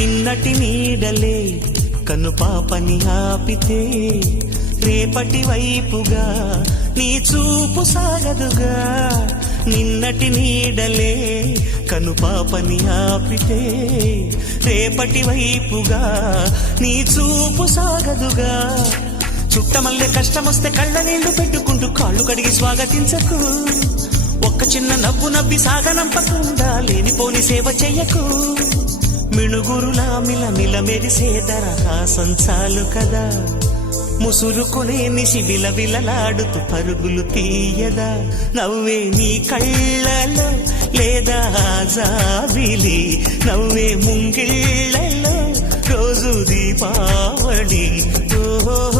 నిన్నటి నీడలే కను పాపని ఆపితే రేపటి వైపుగా నీ చూపు సాగదుగా. నిన్నటి నీడలే కను పాపని ఆపితే రేపటి వైపుగా నీ చూపు సాగదుగా. చుట్టమల్లె కష్టమొస్తే కళ్ళ నీళ్లు పెట్టుకుంటూ కాళ్ళు కడిగి స్వాగతించకు. ఒక్క చిన్న నవ్వు నవ్వి సాగనంపకుండా లేనిపోని సేవ చెయ్యకు. మిణుగురులా మిలమిల మెరిసే దరహాసం చాలు కదా. ముసురుకునే నిశి విలవిలలాడుతూ పరుగులు తీయదా. నవ్వే నీ కళ్ళలో లేదా జాబిలి, నవ్వే ముంగిళ్ళలో రోజు దీపావళి. ఓహో